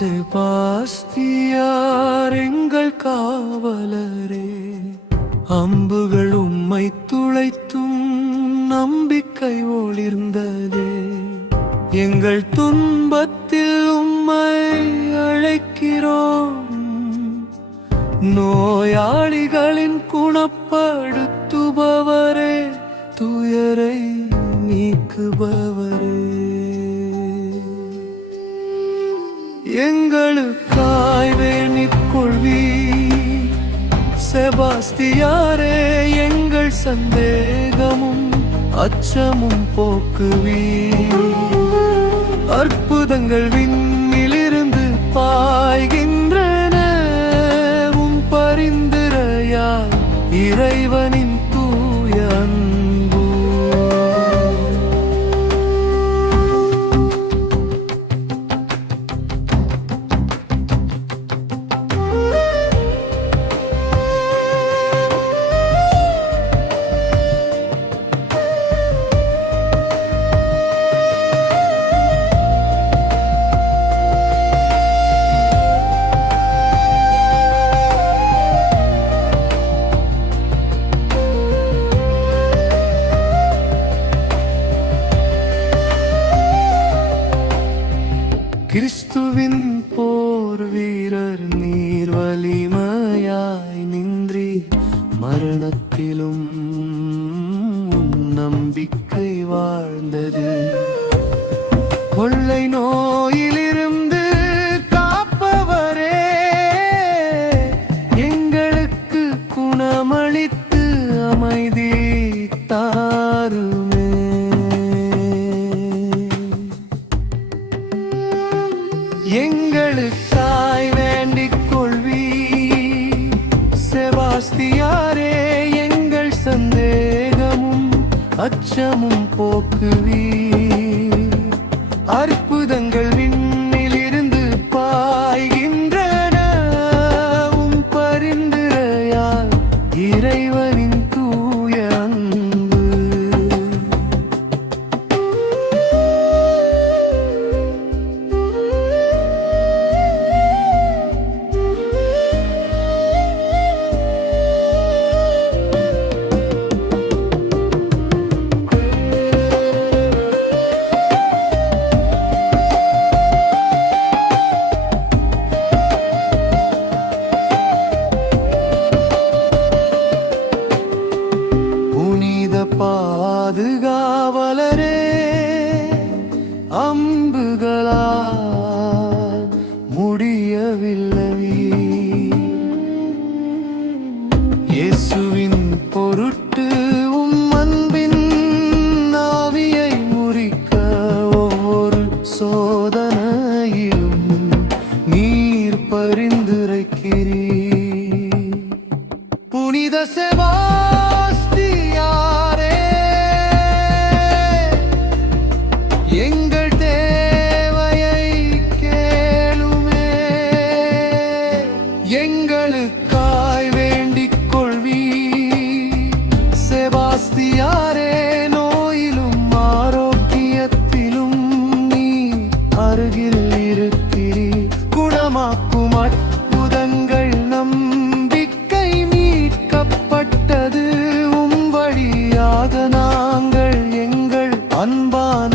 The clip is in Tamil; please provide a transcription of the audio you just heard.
செபாஸ்தியார் எங்கள் காவலரே. அம்புகள் உம்மை துளைத்தும் நம்பிக்கை ஒளிர்ந்ததே. எங்கள் துன்பத்தில் உம்மை அழைக்கிறோம். நோயாளிகளின் குணப்படுத்துபவரே துயரை நீக்குபவர். எங்களுக்காய் வேணிக்கொள்வி செபாஸ்தியாரே எங்கள் சந்தேகமும் அச்சமும் போக்குவி அற்புதங்கள் விண்ணிலிருந்து பாய்கின்றன. உம் பரிந்துரையால் இறைவனின் கிறிஸ்துவின் போர் வீரர் நீர் வலிமையாய் நின்றி மரணத்திலும் நம்பிக்கை வாழ்ந்தது. எங்களுக்காய் வேண்டிக் கொள்வி செவாஸ்தியாரே எங்கள் சந்தேகமும் அச்சமும் போக்குவி அற்புதங்கள் பாதுகாவலரே அம்புகளால் முடியவில்லை இயேசுவின் பொருட்டு உம் அன்பின் ஆவியை முறிக்க ஒவ்வொரு சோதனையிலும் நீர் பரிந்துரைக்கிறீர். புனித செபாஸ்தியாரே எங்களுக்காய் வேண்டிக் கொள்வி செபாஸ்தியாரே நோயிலும் ஆரோக்கியத்திலும் நீ அருகில் இருக்கிறீ குணமாக்கும் அற்புதங்கள் நம்பிக்கை மீட்கப்பட்டது. உம் வழியாக நாங்கள் எங்கள் அன்பான